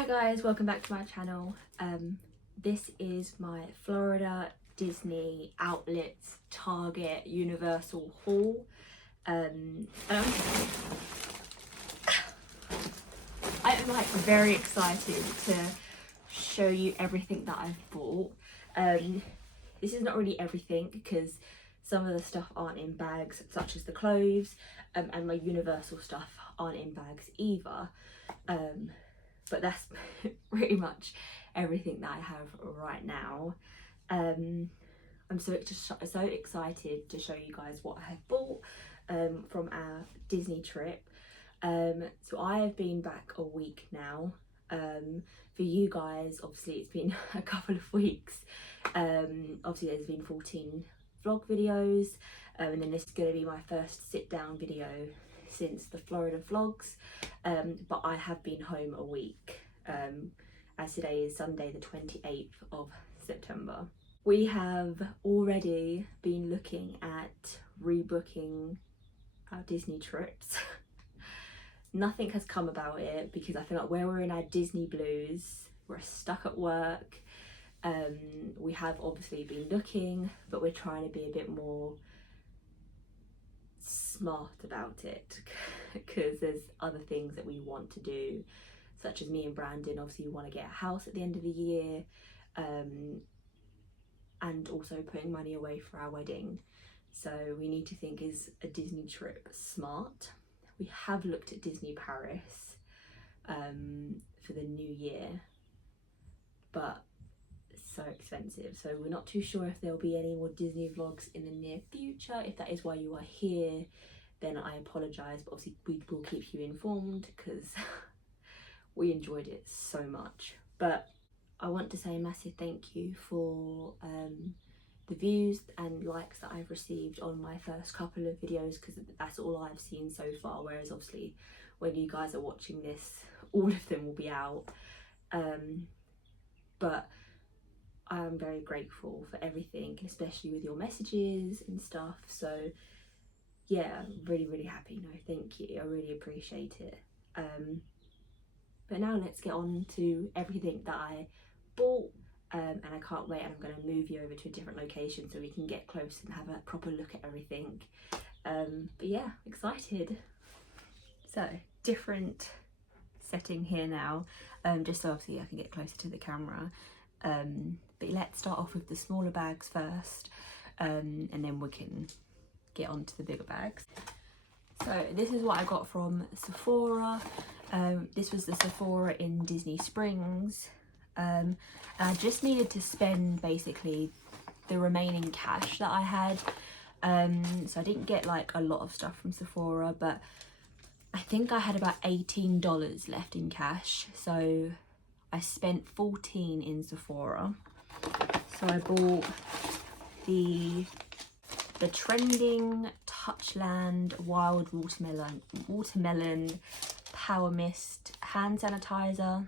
Hi guys, welcome back to my channel. This is my Florida Disney Outlets Target Universal haul. And I am like very excited to show you everything that I've bought. This is not really everything because some of the stuff aren't in bags, such as the clothes, and my Universal stuff aren't in bags either. But that's pretty much everything that I have right now. I'm so excited to show you guys what I have bought from our Disney trip. So I have been back a week now. For you guys, obviously it's been a couple of weeks. Obviously there's been 14 vlog videos, and then this is going to be my first sit down video since the Florida vlogs, but I have been home a week, as today is Sunday the 28th of September. We have already been looking at rebooking our Disney trips. Nothing has come about it because I feel like where we're in our Disney blues, we're stuck at work. We have obviously been looking, but we're trying to be a bit more smart about it because there's other things that we want to do, such as me and Brandon obviously want to get a house at the end of the year, and also putting money away for our wedding. So we need to think, is a Disney trip smart? We have looked at Disney Paris for the new year, but it's so expensive, so we're not too sure if there'll be any more Disney vlogs in the near future. If that is why you are here, then I apologise, but obviously we will keep you informed because we enjoyed it so much. But I want to say a massive thank you for the views and likes that I've received on my first couple of videos, because that's all I've seen so far, whereas obviously when you guys are watching this, all of them will be out. But I am very grateful for everything, especially with your messages and stuff. So yeah, I'm really happy. No, thank you, I really appreciate it. But now let's get on to everything that I bought, and I can't wait, and I'm going to move you over to a different location so we can get close and have a proper look at everything. But yeah, excited. So different setting here now, just so obviously I can get closer to the camera. But let's start off with the smaller bags first, and then we can get on to the bigger bags. So this is what I got from Sephora. This was the Sephora in Disney Springs. And I just needed to spend basically the remaining cash that I had. So I didn't get like a lot of stuff from Sephora, but I think I had about $18 left in cash. So I spent $14 in Sephora. So I bought the trending Touchland Wild Watermelon Power Mist hand sanitizer,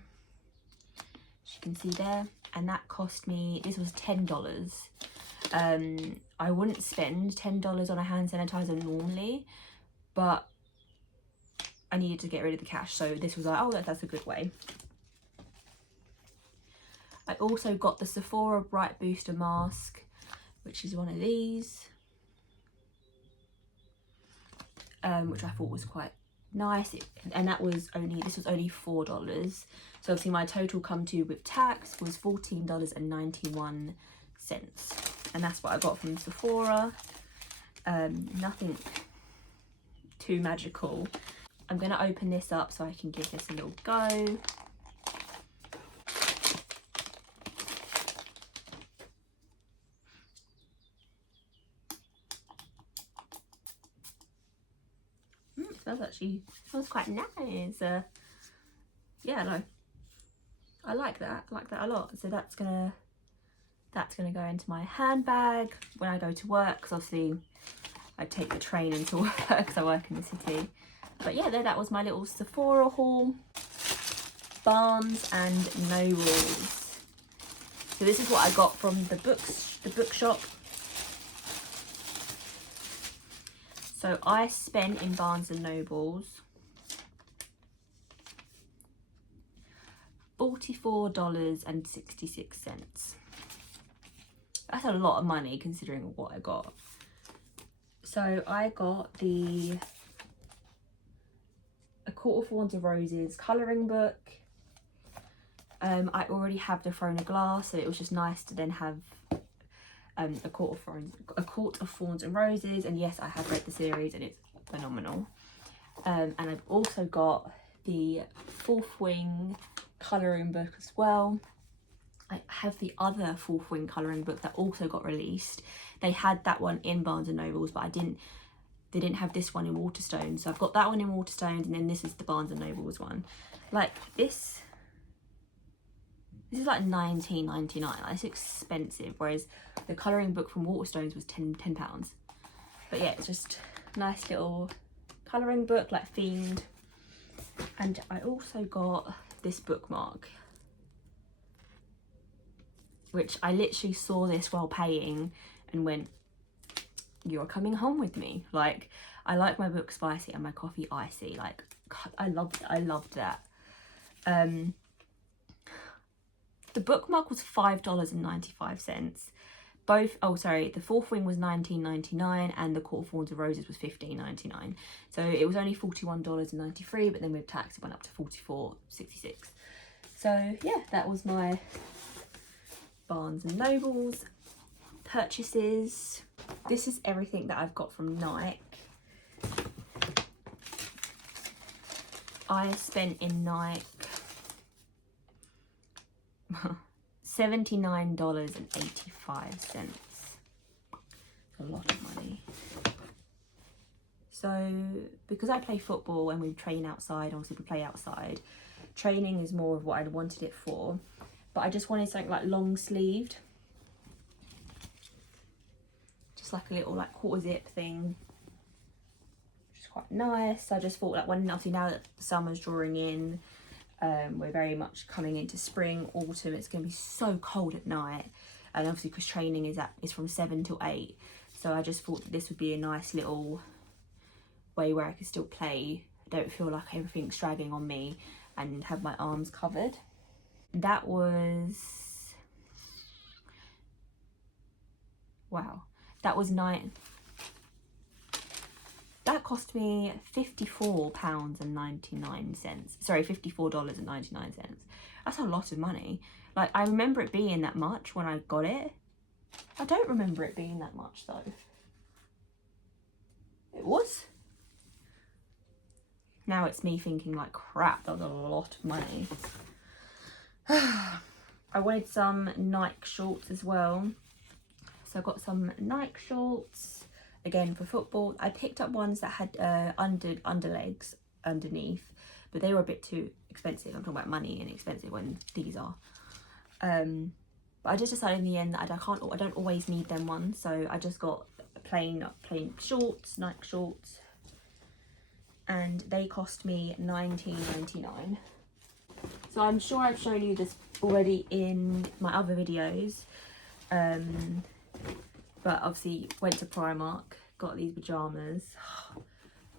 as you can see there, and that cost me, this was $10. I wouldn't spend $10 on a hand sanitizer normally, but I needed to get rid of the cash, so this was like, oh, that's a good way. I also got the Sephora Bright Booster Mask, which is one of these, which I thought was quite nice, and that was only, this was only $4. So obviously my total come to with tax was $14.91, and that's what I got from Sephora. Nothing too magical. I'm going to open this up so I can give this a little go. Smells quite nice. Yeah, no, I like that a lot. So that's gonna go into my handbag when I go to work, because obviously I take the train into work because I work in the city. But yeah, that was my little Sephora haul. Barnes and Nobles. So this is what I got from the bookshop. So I spent in Barnes and Nobles $44.66. That's a lot of money considering what I got. So I got A Court of Thorns and Roses colouring book. I already have the Throne of Glass, so it was just nice to then have A Court of Thorns and Roses. And yes, I have read the series and it's phenomenal. And I've also got the Fourth Wing colouring book as well. I have the other Fourth Wing colouring book that also got released. They had that one in Barnes and Nobles, but they didn't have this one in Waterstones. So I've got that one in Waterstones, and then this is the Barnes and Nobles one. Like this is like £19.99. Like, it's expensive, whereas the colouring book from Waterstones was £10. But yeah, it's just a nice little colouring book, like themed. And I also got this bookmark, which I literally saw this while paying and went, you're coming home with me. Like, I like my book spicy and my coffee icy. Like, God, I loved that. The bookmark was $5.95. Both, oh sorry, the Fourth Wing was $19.99 and the Court of Thorns and Roses was $15.99. So it was only $41.93, but then with tax it went up to $44.66. So yeah, that was my Barnes and Nobles purchases. This is everything that I've got from Nike. I spent in Nike $79.85. A lot of money. So because I play football and we train outside, obviously we play outside, training is more of what I wanted it for, but I just wanted something like long sleeved, just like a little like quarter zip thing, which is quite nice. I just thought, like, when obviously now that the summer's drawing in, we're very much coming into spring, autumn, it's going to be so cold at night, and obviously because training is from 7 till 8, so I just thought that this would be a nice little way where I could still play, don't feel like everything's dragging on me, and have my arms covered. That was, wow, that was that cost me £54.99. Sorry, $54.99. That's a lot of money. Like, I remember it being that much when I got it. I don't remember it being that much though. It was. Now it's me thinking like, crap, that was a lot of money. I wanted some Nike shorts as well. So I got some Nike shorts, again for football. I picked up ones that had underlegs underneath, but they were a bit too expensive. I'm talking about money and expensive when these are. But I just decided in the end that I don't always need them ones, so I just got plain shorts, Nike shorts, and they cost me $19.99. So I'm sure I've shown you this already in my other videos, but obviously went to Primark, got these pyjamas.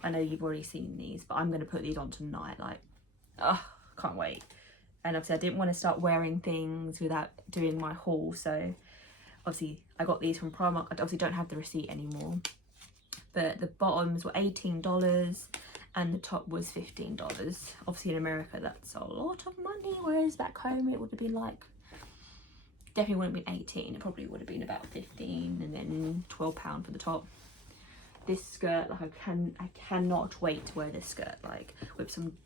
I know you've already seen these, but I'm going to put these on tonight. Like, can't wait. And obviously I didn't want to start wearing things without doing my haul, so obviously I got these from Primark. I obviously don't have the receipt anymore, but the bottoms were $18 and the top was $15. Obviously in America that's a lot of money, whereas back home it would have been like, definitely wouldn't have been 18, it probably would have been about 15, and then £12 for the top. This skirt, like, I cannot wait to wear this skirt, like, with some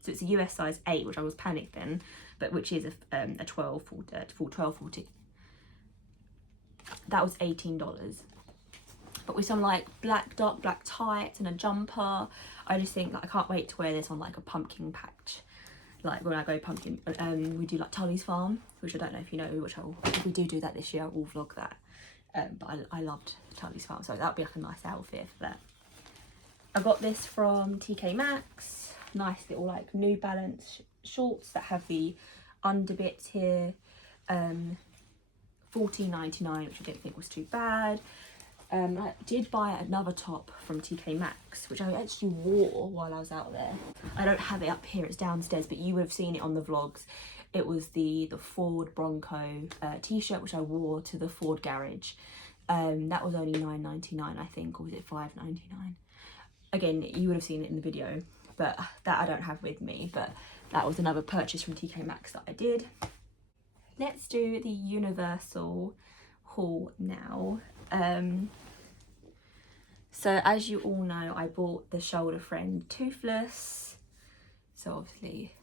so it's a US size 8, which I was panicked then, but which is a 12, 14. That was $18. But with some like dark black tights and a jumper, I just think, like, I can't wait to wear this on like a pumpkin patch. Like when I go pumpkin, we do like Tully's Farm, which I don't know if you know, if we do that this year, I will vlog that. But I loved Tully's Farm, so that would be like a nice outfit for that. I got this from TK Maxx. Nice little like New Balance shorts that have the under bits here. $14.99, which I didn't think was too bad. I did buy another top from TK Maxx, which I actually wore while I was out there. I don't have it up here, it's downstairs, but you would have seen it on the vlogs. It was the Ford Bronco t-shirt, which I wore to the Ford garage. That was only £9.99, I think, or was it £5.99? Again, you would have seen it in the video, but that I don't have with me, but that was another purchase from TK Maxx that I did. Let's do the Universal haul now. So as you all know, I bought the Shoulder Friend Toothless. So obviously,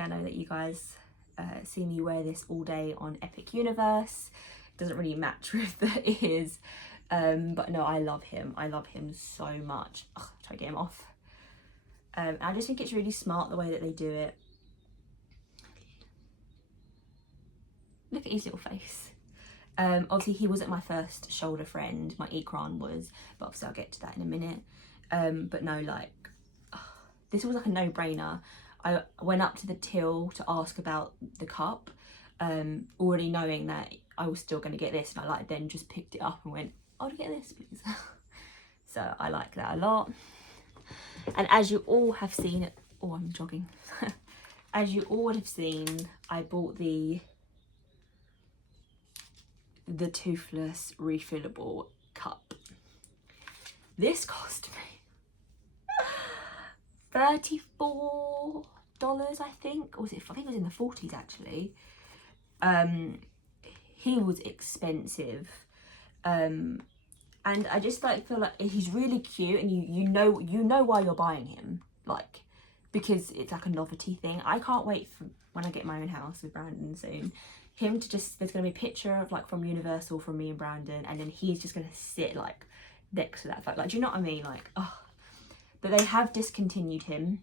I know that you guys see me wear this all day on Epic Universe. It doesn't really match with the ears, but no, I love him. I love him so much. Ugh, try to get him off. I just think it's really smart the way that they do it. Look at his little face. Obviously he wasn't my first shoulder friend, my eeek was, but obviously I'll get to that in a minute. But no, like, this was like a no-brainer. I went up to the till to ask about the cup, already knowing that I was still going to get this, and I like then just picked it up and went, I'll get this please. So I like that a lot. And as you all have seen it, oh, I'm jogging. As you all have seen, I bought the toothless refillable cup. This cost me $34, I think, or was it? I think it was in the 40s actually. He was expensive, and I just like feel like he's really cute, and you know why you're buying him, like, because it's like a novelty thing. I can't wait for when I get my own house with Brandon soon, him to just, there's gonna be a picture of like from Universal from me and Brandon, and then he's just gonna sit like next to that fact, like, do you know what I mean? Like, oh. But they have discontinued him.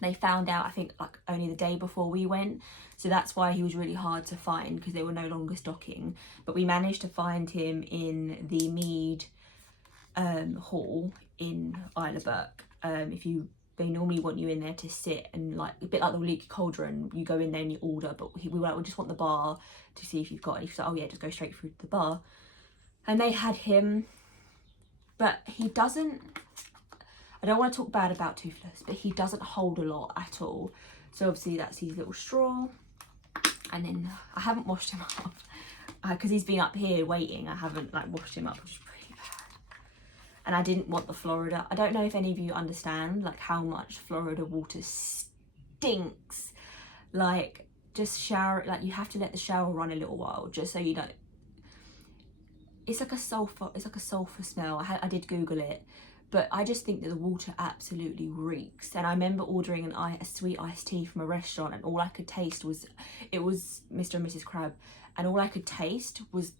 They found out, I think, like only the day before we went, so that's why he was really hard to find, because they were no longer stocking. But we managed to find him in the Mead hall in Isle of Burke. They normally want you in there to sit, and like a bit like the Leaky Cauldron, you go in there and you order, but we were like, we just want the bar to see if you've got any. So, oh yeah, just go straight through to the bar. And they had him, but he doesn't, I don't want to talk bad about Toothless, but he doesn't hold a lot at all. So obviously that's his little straw. And then I haven't washed him up because he's been up here waiting. I haven't like washed him up, which is pretty bad. And I didn't want the Florida. I don't know if any of you understand like how much Florida water stinks. Like, just shower, like you have to let the shower run a little while just so you don't. It's like a sulfur smell. I did Google it. But I just think that the water absolutely reeks. And I remember ordering a sweet iced tea from a restaurant, and all I could taste was, it was Mr. and Mrs. Crab, and all I could taste was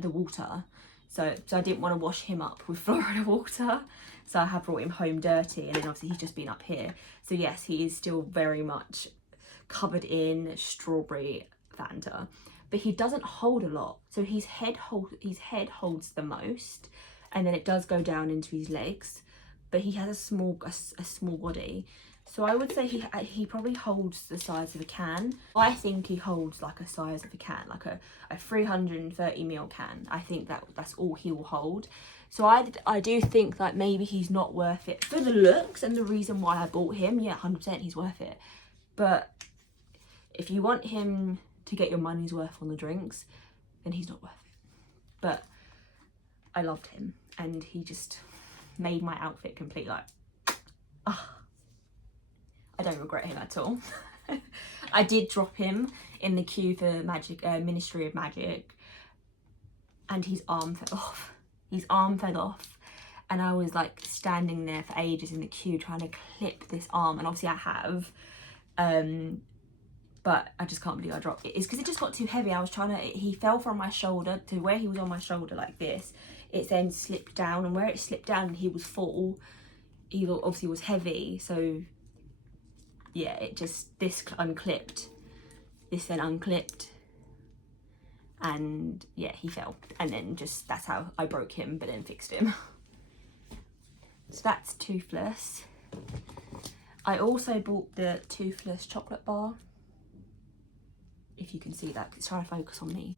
the water. So I didn't want to wash him up with Florida water. So I have brought him home dirty, and then obviously he's just been up here. So yes, he is still very much covered in strawberry Fanta, but he doesn't hold a lot. So his head holds the most, and then it does go down into his legs, but he has a small body. So I would say he probably holds the size of a can. I think he holds like a size of a can, like a 330ml can. I think that's all he will hold. So I do think that maybe he's not worth it for the looks and the reason why I bought him. Yeah, 100% he's worth it. But if you want him to get your money's worth on the drinks, then he's not worth it. But I loved him, and he just made my outfit complete. Like, I don't regret him at all. I did drop him in the queue for Ministry of Magic, and his arm fell off. His arm fell off, and I was like standing there for ages in the queue trying to clip this arm, and obviously I have, but I just can't believe I dropped it. It's because it just got too heavy. I was trying to, he fell from my shoulder to where he was on my shoulder like this. It then slipped down, and where it slipped down and he was full, he obviously was heavy. So yeah, it just, this unclipped, this then unclipped, and yeah, he fell. And then just, that's how I broke him, but then fixed him. So that's Toothless. I also bought the Toothless chocolate bar. if you can see that, 'cause it's trying to focus on me.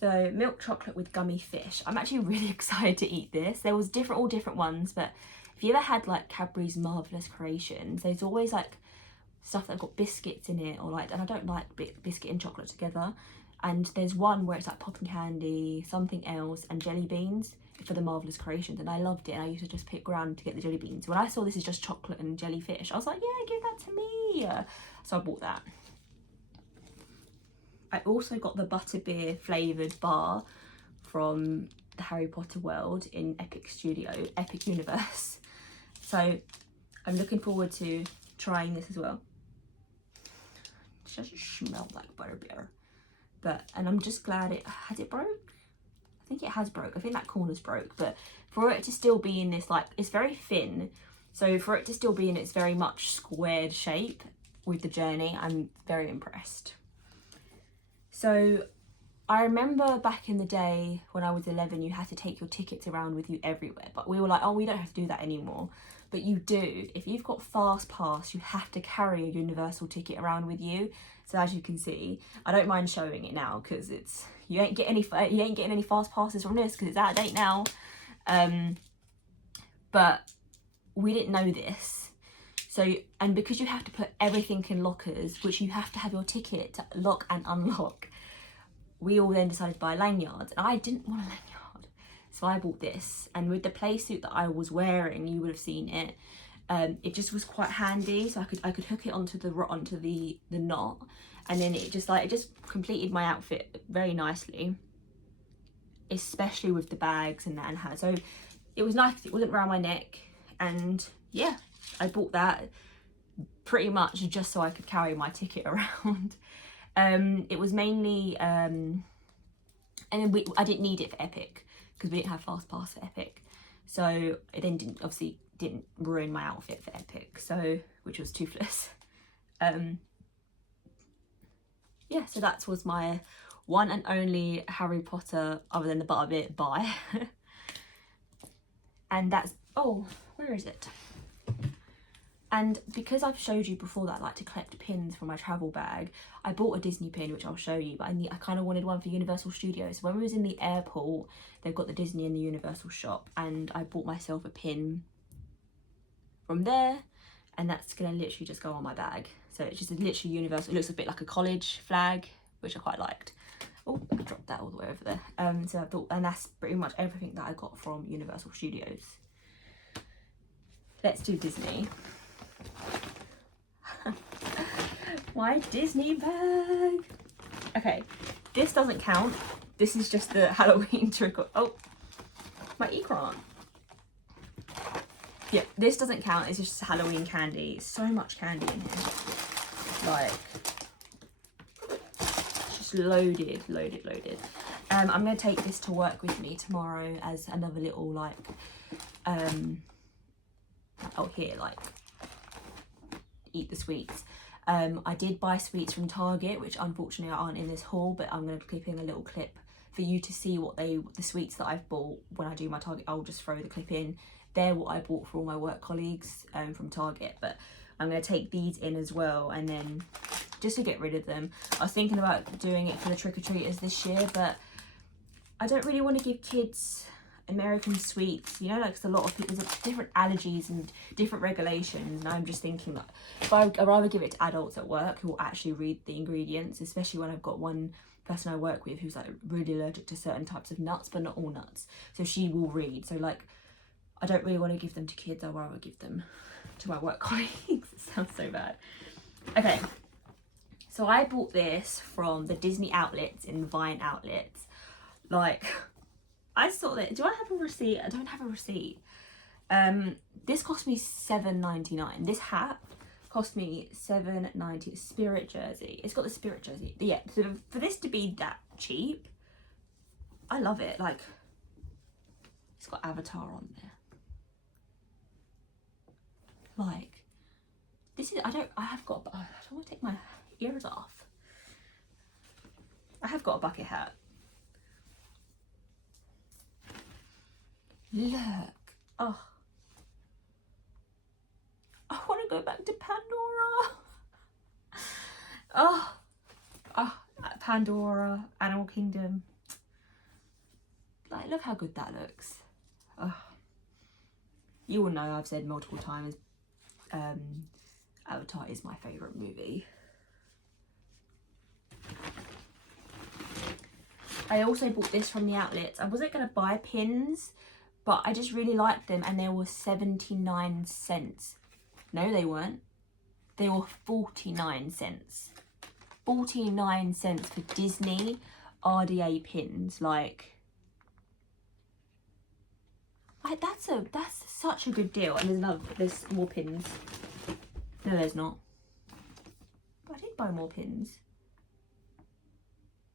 So milk chocolate with gummy fish. I'm actually really excited to eat this. There was all different ones, but if you ever had like Cadbury's Marvellous Creations, there's always like stuff that got biscuits in it, or like, and I don't like biscuit and chocolate together. And there's one where it's like popping candy, something else, and jelly beans for the Marvellous Creations, and I loved it. And I used to just pick around to get the jelly beans. When I saw this is just chocolate and jellyfish, I was like, yeah, give that to me. So I bought that. I also got the butterbeer flavoured bar from the Harry Potter world in Epic Universe. So I'm looking forward to trying this as well. It doesn't smell like butterbeer, and I'm just glad it broke. I think it has broke. I think that corner's broke, but for it to still be in this, like, it's very thin, so for it to still be in its very much squared shape with the journey, I'm very impressed. So I remember back in the day when I was 11, you had to take your tickets around with you everywhere, but we were like, oh, we don't have to do that anymore. But you do. If you've got Fast Pass, you have to carry a Universal ticket around with you. So as you can see, I don't mind showing it now, because you ain't getting any Fast Passes from this, because it's out of date now. But we didn't know this. So, and because you have to put everything in lockers, which you have to have your ticket to lock and unlock, we all then decided to buy lanyards, and I didn't want a lanyard, so I bought this. And with the play suit that I was wearing, you would have seen it. It just was quite handy, so I could hook it onto the knot, and then it just completed my outfit very nicely, especially with the bags and that and hat. So it was nice because it wasn't around my neck, and yeah, I bought that pretty much just so I could carry my ticket around. It was mainly, and then I didn't need it for Epic because we didn't have Fast Pass for Epic, so it then didn't ruin my outfit for Epic, so, which was toothless. Yeah, so that was my one and only Harry Potter, other than the butterbeer, buy. And that's, oh, where is it? And because I've showed you before that I like to collect pins for my travel bag, I bought a Disney pin, which I'll show you, but I kind of wanted one for Universal Studios. So when we was in the airport, they've got the Disney and the Universal shop, and I bought myself a pin from there, and that's gonna literally just go on my bag. So it's just literally Universal. It looks a bit like a college flag, which I quite liked. Oh, I dropped that all the way over there. So I thought, and that's pretty much everything that I got from Universal Studios. Let's do Disney. My Disney bag. Okay, this doesn't count. This is just the Halloween trick. Oh, my eeek. Yeah, this doesn't count. It's just Halloween candy. So much candy in here. Like, just loaded. I'm gonna take this to work with me tomorrow as another little like, oh here, like, eat the sweets. I did buy sweets from Target, which unfortunately aren't in this haul, but I'm going to clip in a little clip for you to see what the sweets that I've bought when I do my Target. I'll just throw the clip in. They're what I bought for all my work colleagues from Target, but I'm going to take these in as well, and then just to get rid of them. I was thinking about doing it for the trick-or-treaters this year, but I don't really want to give kids American sweets, you know, like, 'cause a lot of people, there's different allergies and different regulations, and I'm just thinking that if I'd rather give it to adults at work who will actually read the ingredients, especially when I've got one person I work with who's like really allergic to certain types of nuts, but not all nuts, so she will read. So like, I don't really want to give them to kids. I'd rather give them to my work colleagues. It sounds so bad. Okay, so I bought this from the Disney outlets in Vine outlets. Like, I saw that. Do I have a receipt? I don't have a receipt. This cost me $7.99. This hat cost me $7.90. Spirit jersey. It's got the Spirit jersey. Yeah. So for this to be that cheap, I love it. Like, it's got Avatar on there. Like, this is. I don't want to take my ears off. I have got a bucket hat. Look, oh, I want to go back to Pandora. Oh, Pandora, Animal Kingdom. Like, look how good that looks. Oh. You all know I've said multiple times, Avatar is my favourite movie. I also bought this from the outlets. I wasn't going to buy pins, but I just really liked them, and they were 79 cents. No, they weren't. They were 49 cents. 49 cents for Disney RDA pins. Like that's such a good deal. And there's more pins. No, there's not. But I did buy more pins.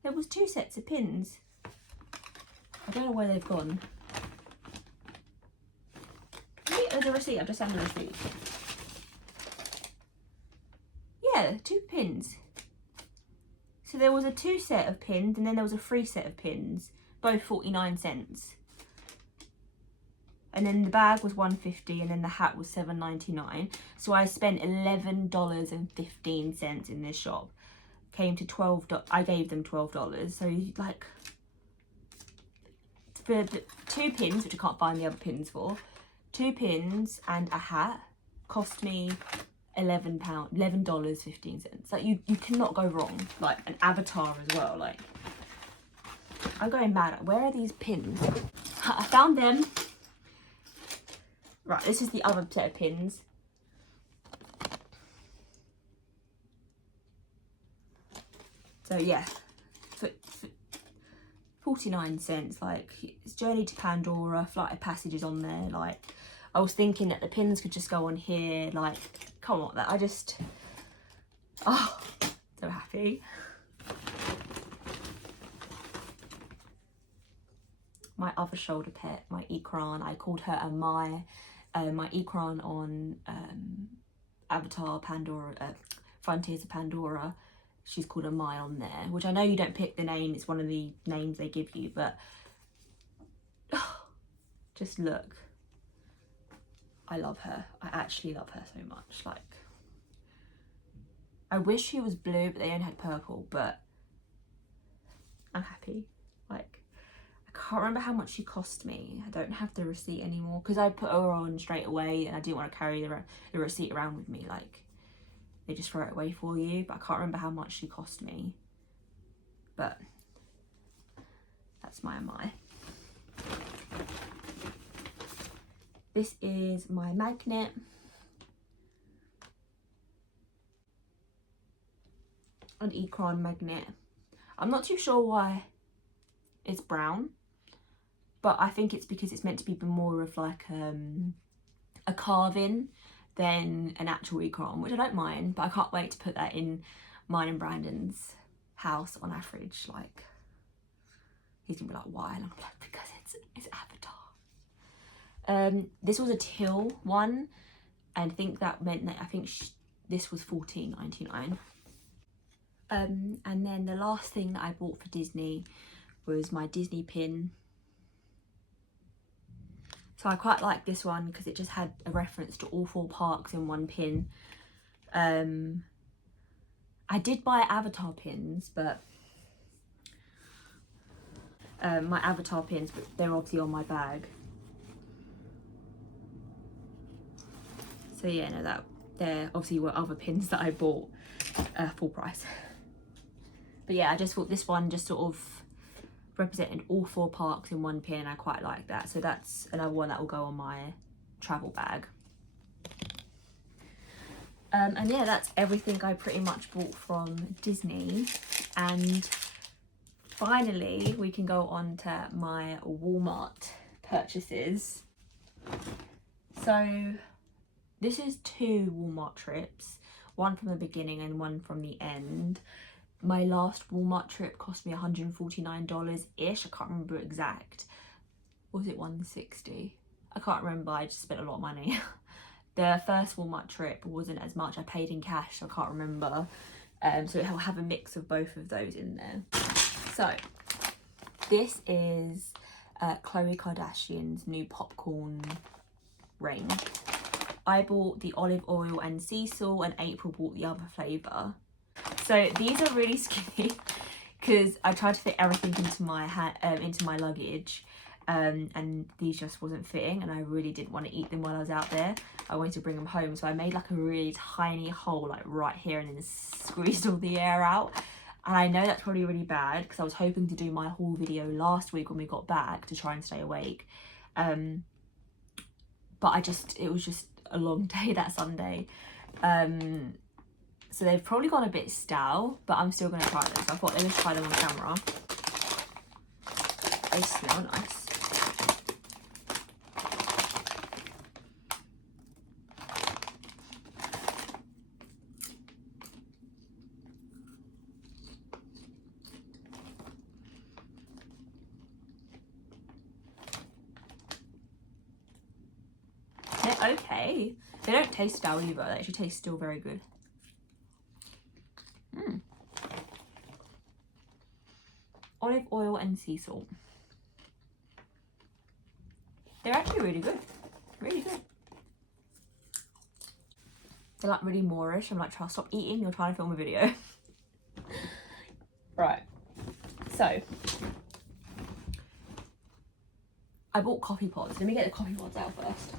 There was 2 sets of pins. I don't know where they've gone. There's a receipt. I've just found the receipt. Yeah, 2 pins. So there was a 2 set of pins, and then there was a 3 set of pins, both 49 cents. And then the bag was $1.50, and then the hat was $7.99. So I spent $11.15 in this shop. Came to $12. I gave them $12. So like, for the 2 pins, which I can't find the other pins for, 2 pins and a hat cost me $11.15. Like, you cannot go wrong. Like, an Avatar as well. Like, I'm going mad. Where are these pins? I found them. Right, this is the other set of pins. So yeah, for 49 cents, like, it's Journey to Pandora, Flight of Passages on there. Like, I was thinking that the pins could just go on here. Like, come on, that I just, oh, so happy. My other shoulder pet, my Eekran, I called her a my Eekran on Avatar Pandora, Frontiers of Pandora. She's called a Mai on there, which I know you don't pick the name, it's one of the names they give you, but oh, just look. I love her. I actually love her so much. Like, I wish she was blue, but they only had purple, but I'm happy. Like, I can't remember how much she cost me. I don't have the receipt anymore because I put her on straight away and I didn't want to carry the receipt around with me. Like, they just throw it away for you, but I can't remember how much she cost me. But that's my Mai. This is my magnet. An Eekran magnet. I'm not too sure why it's brown, but I think it's because it's meant to be more of like a carving than an actual Eekran, which I don't mind, but I can't wait to put that in mine and Brandon's house on our fridge. Like, he's gonna be like, why? And I'm like, because it's Avatar. This was a till one, and I think that meant that this was $14.99. And then the last thing that I bought for Disney was my Disney pin. So I quite like this one because it just had a reference to all 4 parks in one pin. I did buy Avatar pins, but my Avatar pins, but they're obviously on my bag. So yeah, no, that there obviously were other pins that I bought full price. But yeah, I just thought this one just sort of represented all 4 parks in one pin. I quite like that. So that's another one that will go on my travel bag. And yeah, that's everything I pretty much bought from Disney. And finally, we can go on to my Walmart purchases. So this is 2 Walmart trips, one from the beginning and one from the end. My last Walmart trip cost me $149-ish. I can't remember exact. Was it $160? I can't remember. I just spent a lot of money. The first Walmart trip wasn't as much. I paid in cash, so I can't remember. So it'll have a mix of both of those in there. So this is Khloe Kardashian's new popcorn ring. I bought the olive oil and sea salt, and April bought the other flavour. So these are really skinny because I tried to fit everything into my luggage, and these just wasn't fitting, and I really didn't want to eat them while I was out there. I wanted to bring them home, so I made like a really tiny hole like right here and then squeezed all the air out. And I know that's probably really bad because I was hoping to do my haul video last week when we got back to try and stay awake, but it was just a long day that Sunday. So they've probably gone a bit stale, but I'm still going to try them. So I thought, let me try them on camera. They smell nice. They're okay. They don't taste stale either. They actually taste still very good. Olive oil and sea salt. They're actually really good. Really good. They're like really Moorish. I'm like, try to stop eating. You're trying to film a video. Right. So I bought coffee pods. Let me get the coffee pods out first.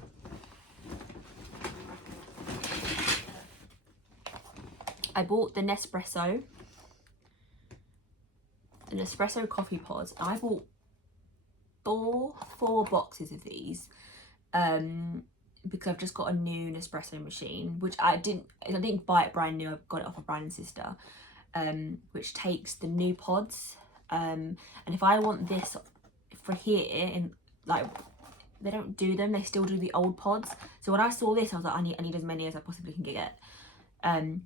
I bought the Nespresso coffee pods. I bought four boxes of these because I've just got a new Nespresso machine, which I didn't buy it brand new. I got it off of Brandon's sister, which takes the new pods, and if I want this for here, in like, they don't do them, they still do the old pods. So when I saw this, I was like, I need as many as I possibly can get,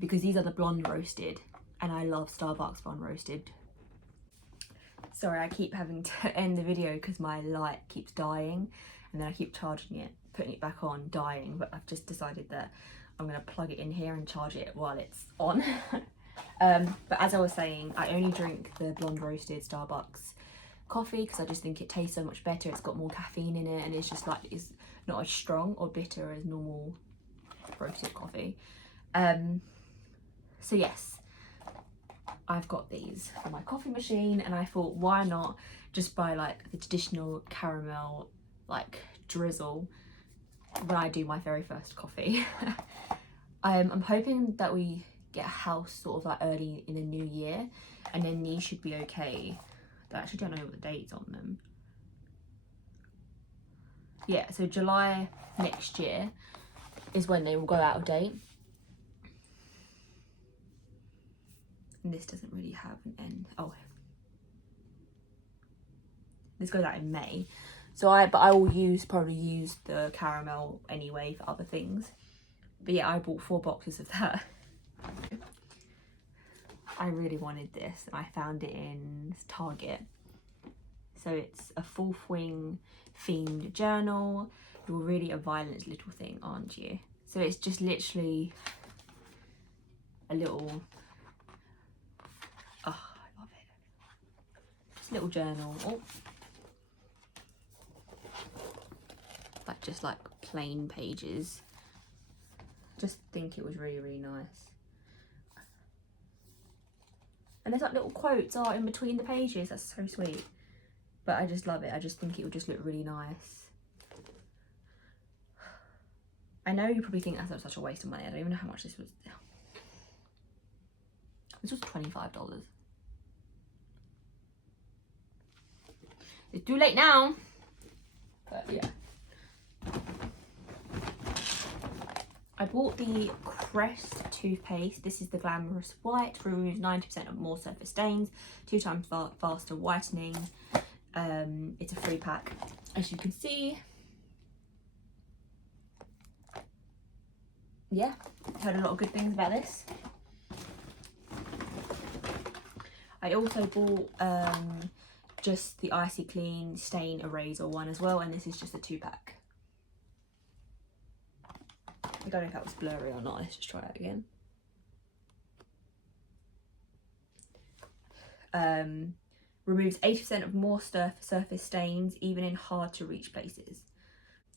because these are the blonde roasted, and I love Starbucks blonde roasted. Sorry, I keep having to end the video because my light keeps dying, and then I keep charging it, putting it back on, dying, but I've just decided that I'm going to plug it in here and charge it while it's on. But as I was saying, I only drink the blonde roasted Starbucks coffee because I just think it tastes so much better. It's got more caffeine in it, and it's just like, it's not as strong or bitter as normal roasted coffee. So yes, I've got these for my coffee machine, and I thought, why not just buy like the traditional caramel like drizzle when I do my very first coffee. I'm hoping that we get a house sort of like early in the new year, and then these should be okay. I actually don't know what the date's on them. Yeah, so July next year is when they will go out of date. And this doesn't really have an end. Oh, this goes out in May. So I will probably use the caramel anyway for other things. But yeah, I bought 4 boxes of that. I really wanted this, and I found it in Target. So it's a Fourth Wing themed journal. You're really a violent little thing, aren't you? So it's just literally a little, oh, I love it. Just a little journal. Oh. Like just like plain pages. Just think it was really, really nice. And there's like little quotes in between the pages. That's so sweet. But I just love it. I just think it would just look really nice. I know you probably think that's such a waste of money. I don't even know how much this was. This was $25. It's too late now. But yeah. I bought the Crest toothpaste. This is the Glamorous White. Removes 90% of more surface stains. 2 times faster whitening. It's a 3-pack, as you can see. Yeah, heard a lot of good things about this. I also bought just the Icy Clean Stain Eraser one as well, and this is just a 2-pack. I don't know if that was blurry or not. Let's just try it again. Removes 80% of more surface stains, even in hard to reach places.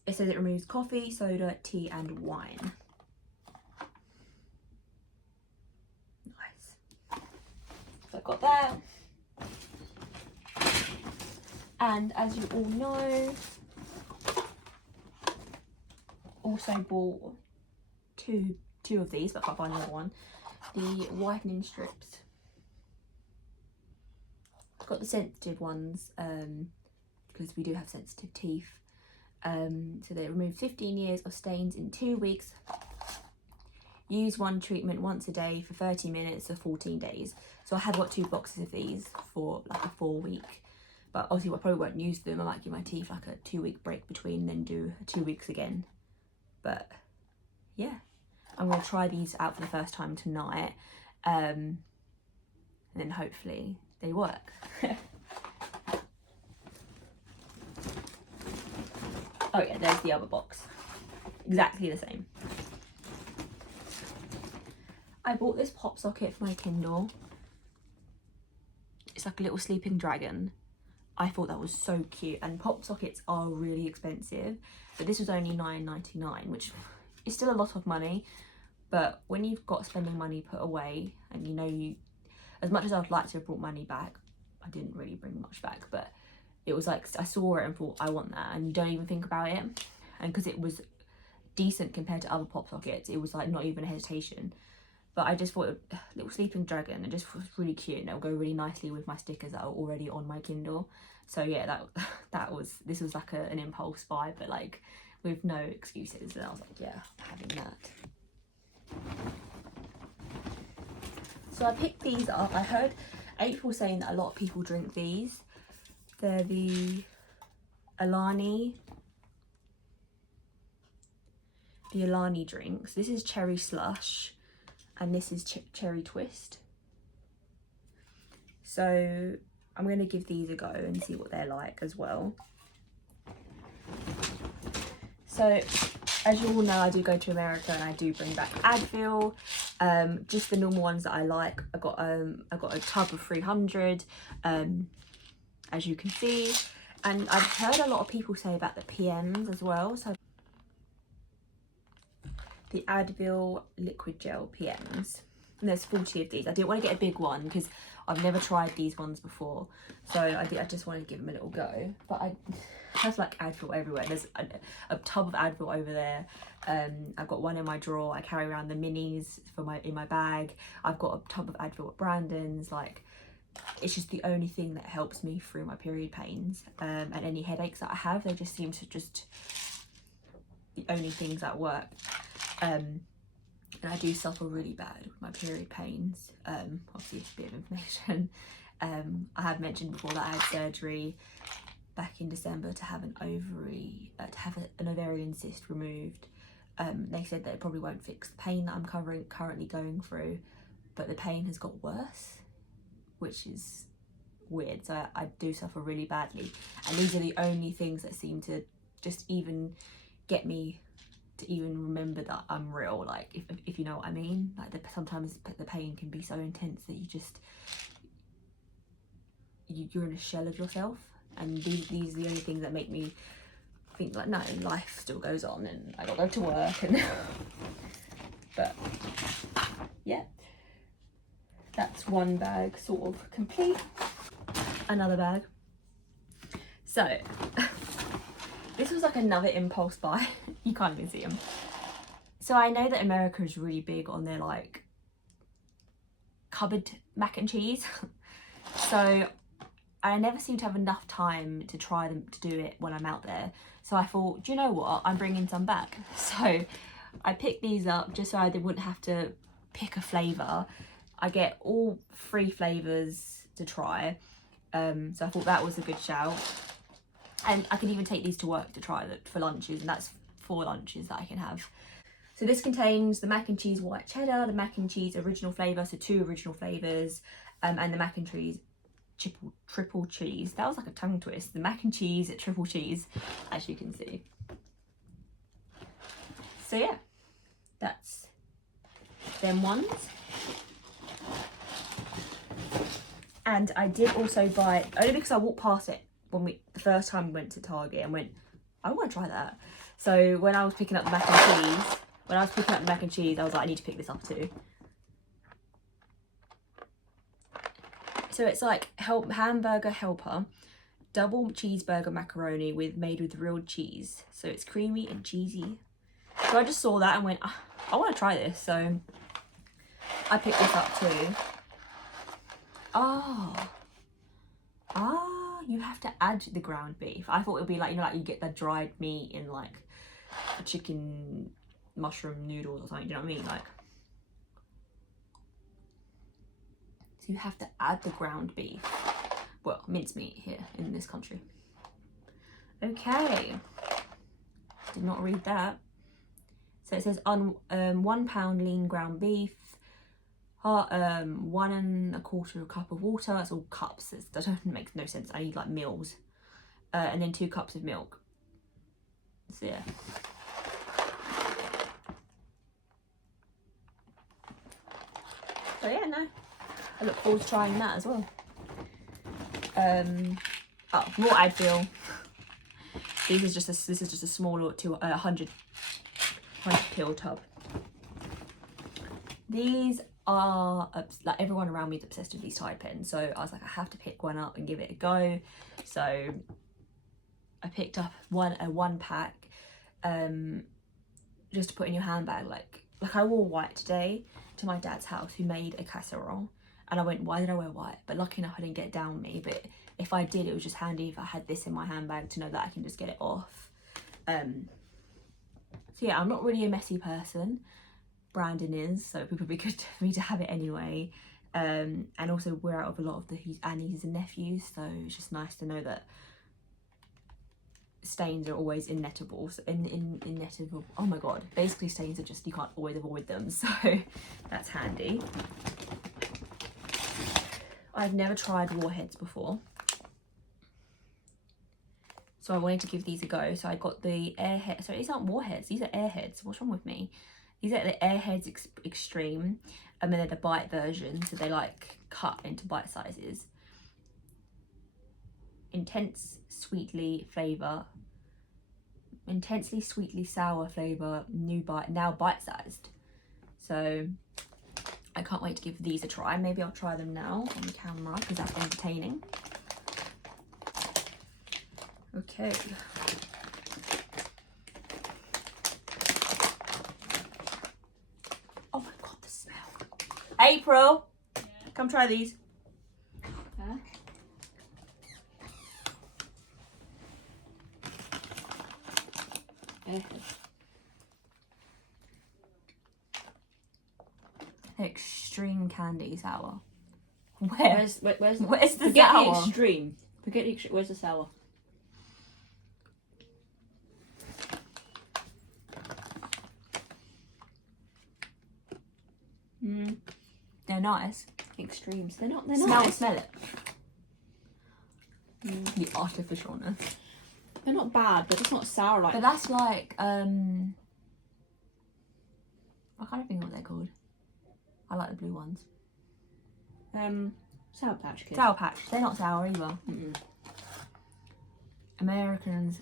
It says it removes coffee, soda, tea and wine. Nice. I got that. And as you all know, also bought two of these, but I can't find another one. The whitening strips. Got the sensitive ones because we do have sensitive teeth. So they remove 15 years of stains in 2 weeks. Use one treatment once a day for 30 minutes for 14 days. So I have got 2 boxes of these for like a 4-week. But obviously I probably won't use them. I might give my teeth like a 2-week break between, then do 2 weeks again. But yeah, I'm going to try these out for the first time tonight. And then hopefully they work. Oh yeah, there's the other box. Exactly the same. I bought this pop socket for my Kindle. It's like a little sleeping dragon. I thought that was so cute, and pop sockets are really expensive, but this was only $9.99, which is still a lot of money. But when you've got spending money put away, and you know, as much as I'd like to have brought money back, I didn't really bring much back, but it was like I saw it and thought I want that, and you don't even think about it. And because it was decent compared to other pop sockets, it was like not even a hesitation. But I just thought a little sleeping dragon, and just was really cute, and it'll go really nicely with my stickers that are already on my Kindle. So yeah, this was like an impulse buy, but like with no excuses, and I was like, yeah, I'm having that. So I picked these up. I heard April saying that a lot of people drink these. They're the Alani drinks. This is cherry slush, and this is cherry twist. So I'm going to give these a go and see what they're like as well. So as you all know, I do go to America and I do bring back Advil, just the normal ones that I like. I got a tub of 300, as you can see, and I've heard a lot of people say about the PMs as well. So the Advil liquid gel PMs, and there's 40 of these. I didn't want to get a big one because I've never tried these ones before, so I just wanted to give them a little go. But I have like Advil everywhere. There's a tub of Advil over there. I've got one in my drawer. I carry around the minis in my bag. I've got a tub of Advil at Brandon's. Like, it's just the only thing that helps me through my period pains, and any headaches that I have. They just seem to just the only things that work. And I do suffer really bad with my period pains. Obviously it's a bit of information. I have mentioned before that I had surgery back in December to have an ovarian cyst removed. They said that it probably won't fix the pain that I'm currently going through, but the pain has got worse, which is weird. So I do suffer really badly, and these are the only things that seem to just even get me to even remember that I'm real, like if you know what I mean. Like sometimes the pain can be so intense that you're in a shell of yourself, and these are the only things that make me think like, no, life still goes on and I gotta go to work. And but yeah, that's one bag sort of complete. Another bag. So this was like another impulse buy. You can't even see them. So I know that America is really big on their like cupboard mac and cheese. So I never seem to have enough time to try them, to do it when I'm out there. So I thought, do you know what? I'm bringing some back. So I picked these up just so I wouldn't have to pick a flavour. I get all 3 flavours to try. So I thought that was a good shout. And I can even take these to work to try that for lunches, and that's 4 lunches that I can have. So this contains the mac and cheese white cheddar, the mac and cheese original flavour, so 2 original flavours, and the mac and cheese triple cheese. That was like a tongue twist. The mac and cheese triple cheese, as you can see. So yeah, that's them ones. And I did also buy, only because I walked past it the first time we went to Target and went, I want to try that. So when I was picking up the mac and cheese, I was like, I need to pick this up too. So it's like hamburger helper, double cheeseburger macaroni made with real cheese. So it's creamy and cheesy. So I just saw that and went, oh, I want to try this. So I picked this up too. You have to add the ground beef. I thought it would be like, you know, like you get the dried meat in like a chicken mushroom noodles or something. Do you know what I mean? Like, so you have to add the ground beef. Well, mincemeat here in this country. Okay. Did not read that. So it says 1 pound lean ground beef, 1 1/4 cup of water. It's all cups. That doesn't make no sense. I need like mils. And then 2 cups of milk. So yeah. So yeah, no. I look forward to trying that as well. More I feel. This is just a small 100 pill tub. These are like everyone around me is obsessed with these Tide pens, so I was like, I have to pick one up and give it a go. So I picked up a 1 pack, just to put in your handbag. Like I wore white today to my dad's house, who made a casserole, and I went, why did I wear white? But lucky enough I didn't get it down me. But if I did, it was just handy if I had this in my handbag to know that I can just get it off. So yeah, I'm not really a messy person. Brandon is, so it would be good for me to have it anyway. And also we're out of a lot of his nieces and nephews, so it's just nice to know that stains are always inettable. So inettable. Oh my god! Basically, stains are just, you can't always avoid them, so that's handy. I've never tried warheads before, so I wanted to give these a go. So I got the Airhead. So these aren't warheads; these are Airheads. What's wrong with me? These are the Airheads Extreme, and then they're the bite version. So they like cut into bite sizes. Intensely sweetly sour flavour, now bite sized. So I can't wait to give these a try. Maybe I'll try them now on the camera because that's entertaining. Okay. Oh my god, the smell. April, yeah. Come try these. Huh? Extreme candy sour. Where's the Forget sour? the extreme. Forget the extreme. Where's the sour? They're nice. Extremes. They're not. They're Smell nice. it. The artificialness. They're not bad, but it's not sour like. But that's like I can't think what they're called. I like the blue ones. Sour Patch Kids. Sour Patch. They're not sour either. Americans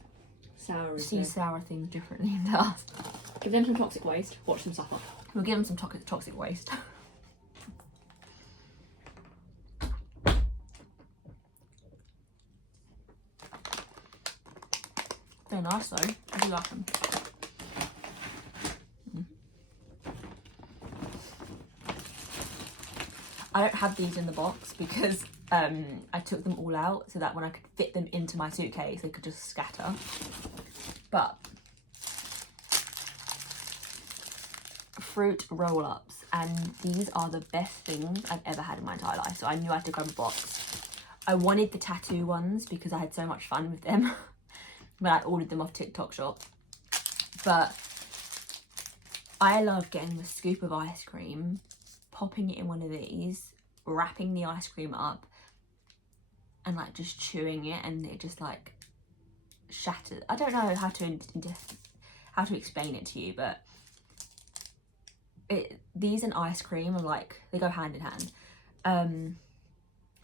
see sour things differently than us. Give them some toxic waste. Watch them suffer. We'll give them some toxic waste. They're nice though. I do like them. I don't have these in the box because I took them all out so that when I could fit them into my suitcase, they could just scatter. But fruit roll-ups, and these are the best things I've ever had in my entire life. So I knew I had to grab a box. I wanted the tattoo ones because I had so much fun with them when I ordered them off TikTok Shop. But I love getting the scoop of ice cream, popping it in one of these, wrapping the ice cream up, and like just chewing it, and it just like shatters. I don't know how to explain it to you, but these and ice cream are like, they go hand in hand.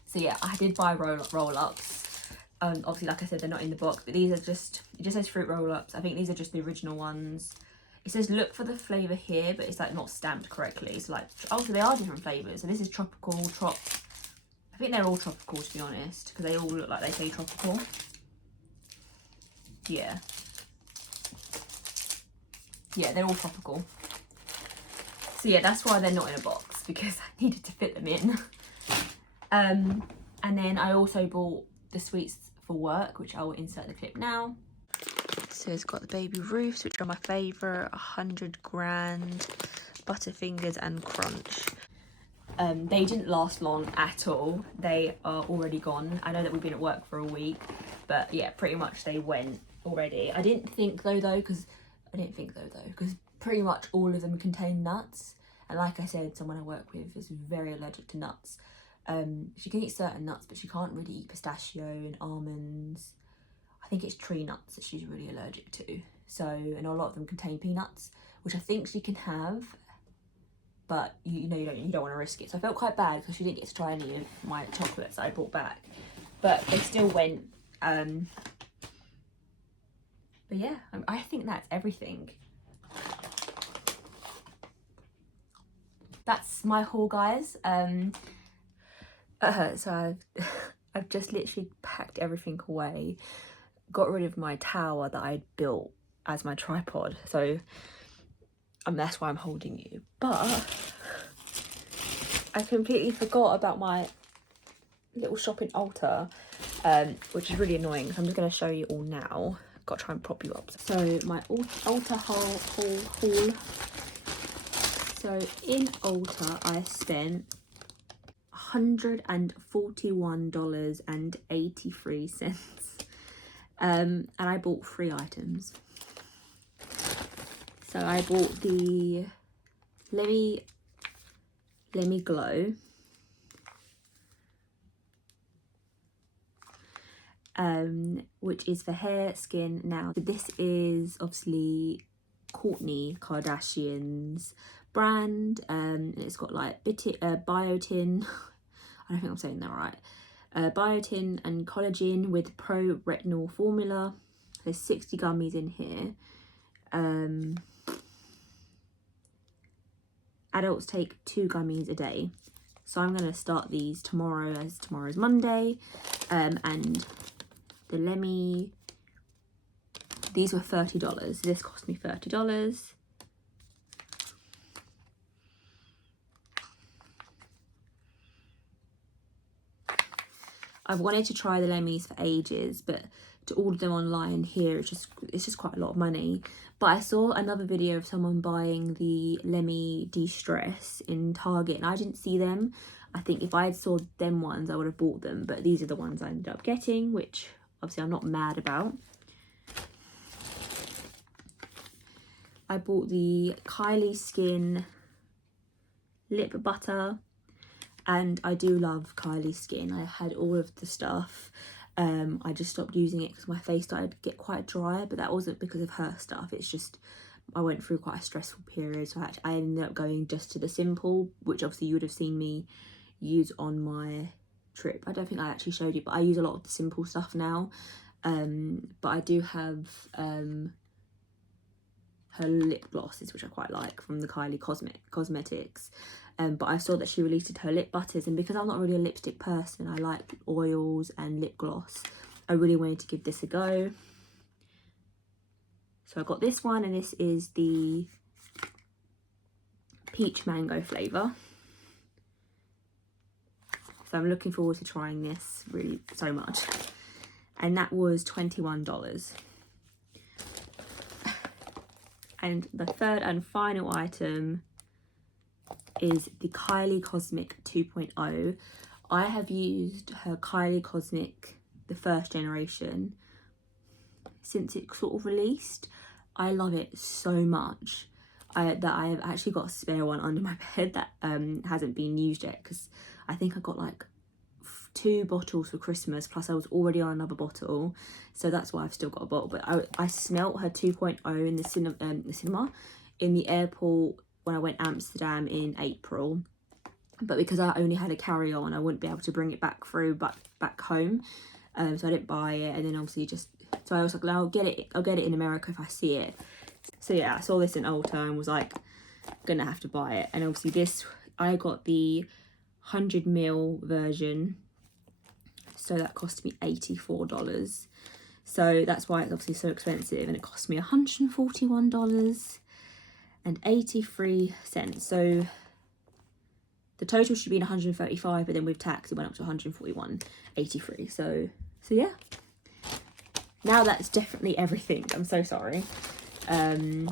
So yeah, I did buy roll-ups. Obviously, like I said, they're not in the box, but these are just, it just says fruit roll-ups. I think these are just the original ones. It says look for the flavour here, but it's like not stamped correctly. It's like, oh, so they are different flavours. So this is tropical, I think they're all tropical, to be honest, because they all look like they say tropical. Yeah. Yeah, they're all tropical. So yeah, that's why they're not in a box, because I needed to fit them in. And then I also bought the sweets for work, which I will insert the clip now. So it's got the baby Ruths, which are my favourite, 100 grand, Butterfingers and Crunch. They didn't last long at all. They are already gone. I know that we've been at work for a week, but yeah, pretty much they went already. I didn't think though, because pretty much all of them contain nuts. And like I said, someone I work with is very allergic to nuts. She can eat certain nuts, but she can't really eat pistachio and almonds. I think it's tree nuts that she's really allergic to. So, and a lot of them contain peanuts, which I think she can have, but you know, you don't want to risk it. So I felt quite bad because she didn't get to try any of my chocolates that I brought back, but they still went. But yeah, I think that's everything. That's my haul, guys. So I've just literally packed everything away, got rid of my tower that I'd built as my tripod, so that's why I'm holding you. But I completely forgot about my little shopping altar, which is really annoying, so I'm just going to show you all now. Got to try and prop you up. So my altar haul. So in Ulta I spent $141.83, and I bought 3 items. So I bought the Let Me Glow, which is for hair, skin, nails. This is obviously Kourtney Kardashian's brand, and it's got like biotin, I don't think I'm saying that right, biotin and collagen with pro retinol formula. There's 60 gummies in here. Adults take 2 gummies a day, so I'm going to start these tomorrow, as tomorrow's Monday. And the Lemmy, these were $30. This cost me $30. I've wanted to try the Lemmys for ages, but to order them online here, it's just quite a lot of money. But I saw another video of someone buying the Lemmy De-Stress in Target, and I didn't see them. I think if I had saw them ones, I would have bought them, but these are the ones I ended up getting, which obviously I'm not mad about. I bought the Kylie Skin lip butter, and I do love Kylie Skin. I had all of the stuff. I just stopped using it because my face started to get quite dry, but that wasn't because of her stuff. It's just I went through quite a stressful period, so I ended up going just to the Simple, which obviously you would have seen me use on my trip. I don't think I actually showed you, but I use a lot of the Simple stuff now. But I do have her lip glosses, which I quite like, from the Kylie Cosmetics. But I saw that she released her lip butters, and because I'm not really a lipstick person, I like oils and lip gloss. I really wanted to give this a go. So I got this one, and this is the peach mango flavour. So I'm looking forward to trying this really so much. And that was $21. And the third and final item is the Kylie Cosmic 2.0. I have used her Kylie Cosmic, the first generation, since it sort of released. I love it so much that I have actually got a spare one under my bed that hasn't been used yet, because I think I got like 2 bottles for Christmas, plus I was already on another bottle, so that's why I've still got a bottle. But I smelt her 2.0 in the cinema in the airport when I went Amsterdam in April, but because I only had a carry-on, I wouldn't be able to bring it back home, so I didn't buy it. And then obviously so I was like, I'll get it in America if I see it. So yeah, I saw this in Ulta and was like, gonna have to buy it. And obviously this, I got the 100ml version, so that cost me $84. So that's why it's obviously so expensive, and it cost me $141.83. So the total should be $135, but then with tax it went up to $141.83. So yeah. Now that's definitely everything. I'm so sorry. I'm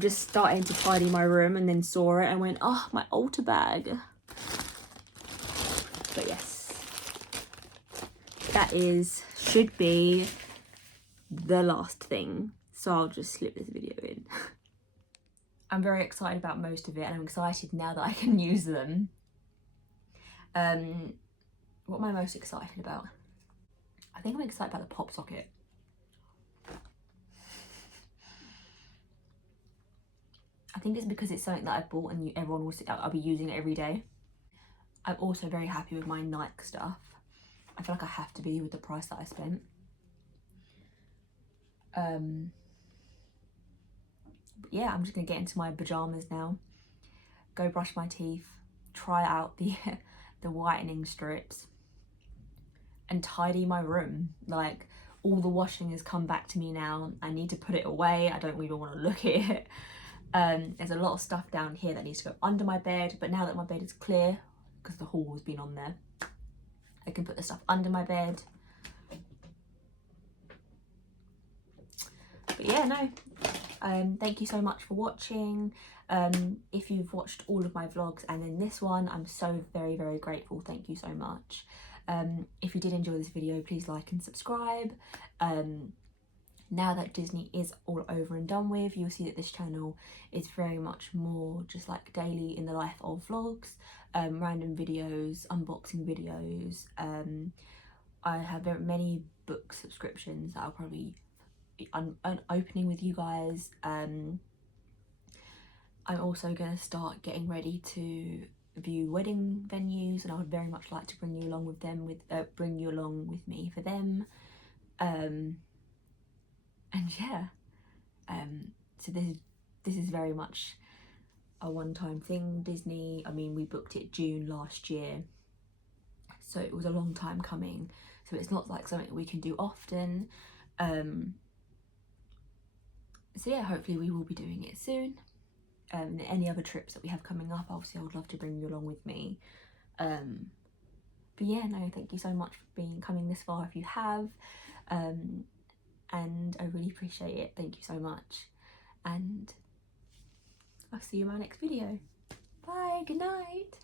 just starting to tidy my room and then saw it and went, oh, my altar bag. But yes, that should be the last thing. So I'll just slip this video in. I'm very excited about most of it, and I'm excited now that I can use them. What am I most excited about? I think I'm excited about the pop socket. I think it's because it's something that I bought and everyone will, I'll be using it every day. I'm also very happy with my Nike stuff. I feel like I have to be with the price that I spent. But yeah, I'm just gonna get into my pajamas now, go brush my teeth, try out the whitening strips, and tidy my room. Like, all the washing has come back to me now. I need to put it away. I don't even want to look at it. There's a lot of stuff down here that needs to go under my bed, but now that my bed is clear, because the haul has been on there, I can put the stuff under my bed. But yeah, no, thank you so much for watching. If you've watched all of my vlogs and then this one, I'm so very, very grateful. Thank you so much. If you did enjoy this video, please like and subscribe. Now that Disney is all over and done with, you'll see that this channel is very much more just like daily in the life of vlogs, random videos, unboxing videos. I have very many book subscriptions that I'll probably be opening with you guys. I'm also going to start getting ready to view wedding venues, and I would very much like to bring you along with them, bring you along with me for them. And yeah, so this is very much a one-time thing. Disney, I mean, we booked it June last year, so it was a long time coming, so it's not like something we can do often. So yeah, hopefully we will be doing it soon. Any other trips that we have coming up, obviously I would love to bring you along with me. But yeah, no, thank you so much for coming this far if you have. And I really appreciate it. Thank you so much, and I'll see you in my next video. Bye, good night.